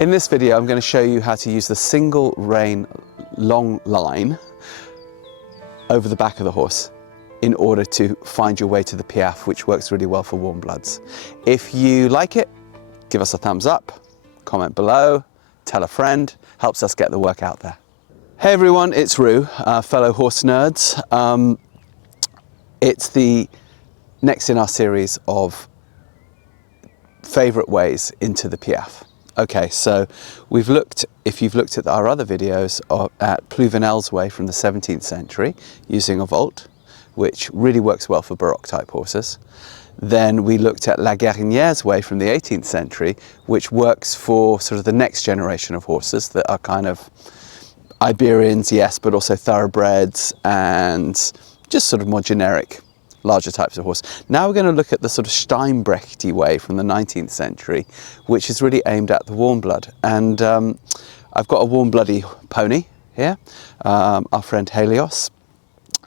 In this video, I'm going to show you how to use the single rein long line over the back of the horse in order to find your way to the Piaffe, which works really well for warm bloods. If you like it, give us a thumbs up, comment below, tell a friend, helps us get the work out there. Hey everyone, it's Ru, fellow horse nerds. It's the next in our series of favourite ways into the Piaffe. Okay, so we've looked, if you've looked at our other videos, at Pluvinel's way from the 17th century using a vault, which really works well for Baroque type horses. Then we looked at La Guériniere's way from the 18th century, which works for sort of the next generation of horses that are kind of Iberians, yes, but also thoroughbreds and just sort of more generic, larger types of horse. Now we're going to look at the sort of Steinbrecht way from the 19th century, which is really aimed at the warm blood. And I've got a warm bloody pony here, our friend Helios.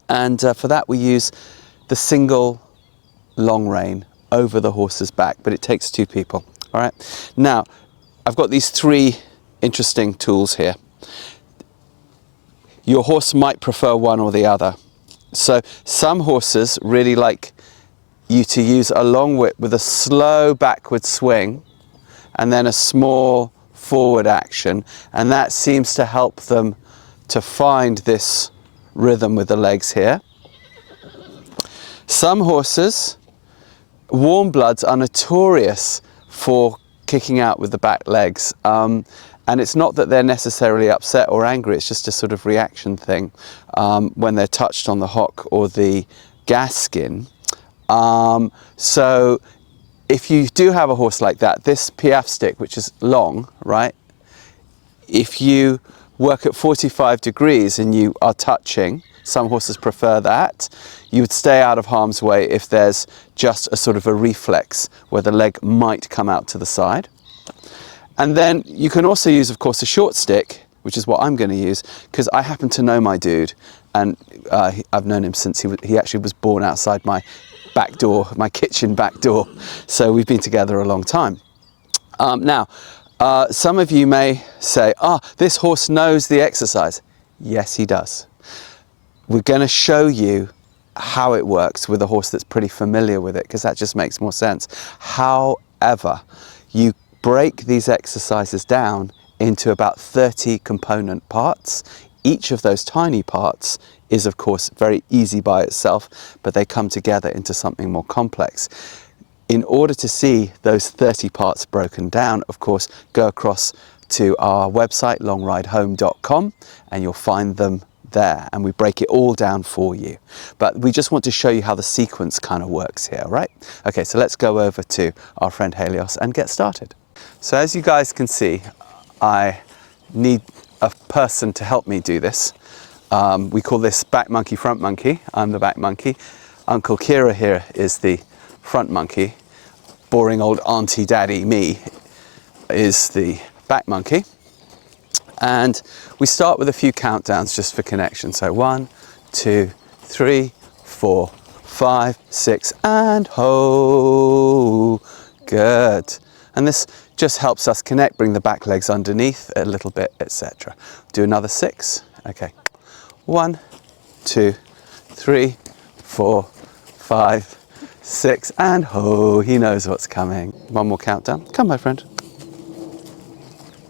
And for that we use the single long rein over the horse's back, but it takes two people. All right. Now, I've got these three interesting tools here. Your horse might prefer one or the other. So some horses really like you to use a long whip with a slow backward swing and then a small forward action, and that seems to help them to find this rhythm with the legs here. Some horses, warm bloods, are notorious for kicking out with the back legs. And it's not that they're necessarily upset or angry, it's just a sort of reaction thing when they're touched on the hock or the Gaskin. So if you do have a horse like that, this Piaffe stick, which is long, right? If you work at 45 degrees and you are touching, some horses prefer that, you would stay out of harm's way if there's just a sort of a reflex where the leg might come out to the side. And then you can also use, of course, a short stick, which is what I'm going to use, because I happen to know my dude, and I've known him since he actually was born outside my back door, my kitchen back door. So we've been together a long time. Now, some of you may say, this horse knows the exercise. Yes, he does. We're going to show you how it works with a horse that's pretty familiar with it, because that just makes more sense. However, you break these exercises down into about 30 component parts. Each of those tiny parts is, of course, very easy by itself, but they come together into something more complex. In order to see those 30 parts broken down, of course, go across to our website, longridehome.com, and you'll find them there, and we break it all down for you. But we just want to show you how the sequence kind of works here, right? Okay, so let's go over to our friend Helios and get started. So as you guys can see, I need a person to help me do this. We call this back monkey, front monkey. I'm the back monkey. Uncle Kira here is the front monkey. Boring old auntie daddy me is the back monkey. And we start with a few countdowns just for connection. So 1, 2, 3, 4, 5, 6, and ho. Good. And this just helps us connect, bring the back legs underneath a little bit, etc. Do another 6. Okay. 1, 2, 3, 4, 5, 6, and ho. He knows what's coming. One more countdown. Come, my friend.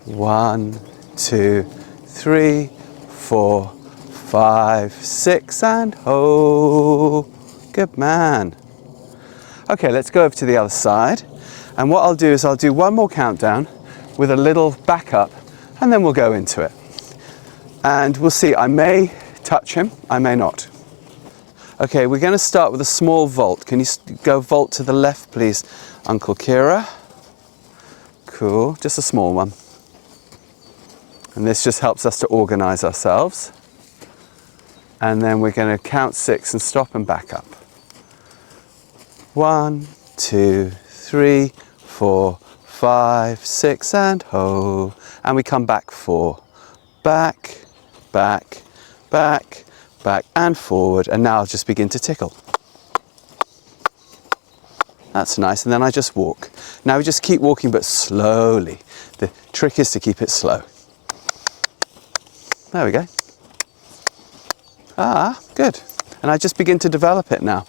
1, 2, 3, 4, 5, 6, and ho. Good man. Okay, let's go over to the other side. And what I'll do is I'll do one more countdown with a little backup, and then we'll go into it. And we'll see, I may touch him, I may not. Okay, we're going to start with a small vault. Can you go vault to the left, please, Uncle Kira? Cool, just a small one. And this just helps us to organize ourselves. And then we're going to count 6 and stop and back up. 1, 2, 3, 4, 5, 6, and ho. And we come back 4. Back, back, back, back, and forward. And now I'll just begin to tickle. That's nice, and then I just walk. Now we just keep walking, but slowly. The trick is to keep it slow. There we go. Ah, good. And I just begin to develop it now.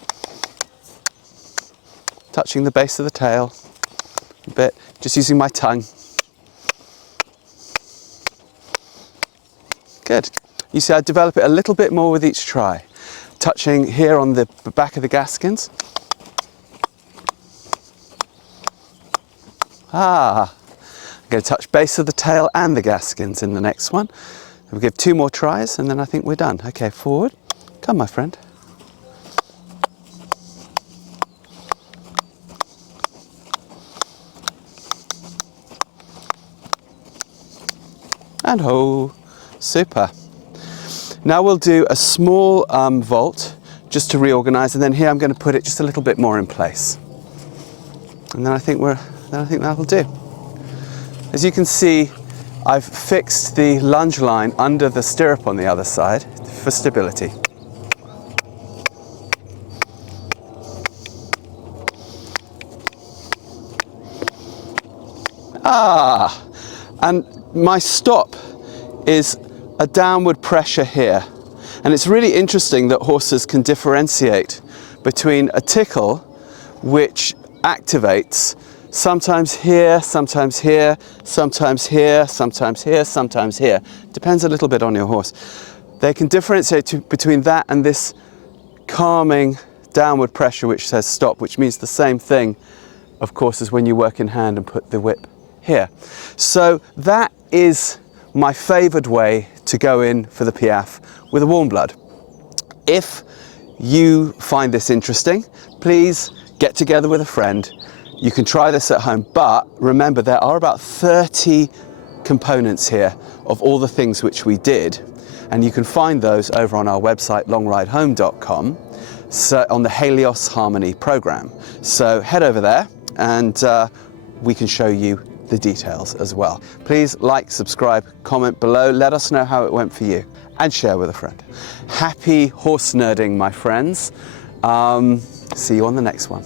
Touching the base of the tail a bit, just using my tongue. Good. You see, I develop it a little bit more with each try. Touching here on the back of the Gaskins. Ah, I'm going to touch base of the tail and the Gaskins in the next one. We'll give 2 more tries and then I think we're done. Okay, forward. Come, my friend. And ho, super. Now we'll do a small vault just to reorganize, and then here I'm going to put it just a little bit more in place. And then I think that'll do. As you can see, I've fixed the lunge line under the stirrup on the other side for stability. Ah, and my stop is a downward pressure here. And it's really interesting that horses can differentiate between a tickle which activates sometimes here, sometimes here, sometimes here, sometimes here, sometimes here. Depends a little bit on your horse. They can differentiate between that and this calming downward pressure which says stop, which means the same thing, of course, as when you work in hand and put the whip here. So that is my favoured way to go in for the Piaffe with a Warmblood. If you find this interesting, please get together with a friend. You can try this at home, but remember there are about 30 components here of all the things which we did, and you can find those over on our website longridehome.com, so on the Helios Harmony program. So head over there and we can show you the details as well. Please like, subscribe, comment below, let us know how it went for you, and share with a friend. Happy horse nerding, my friends. See you on the next one.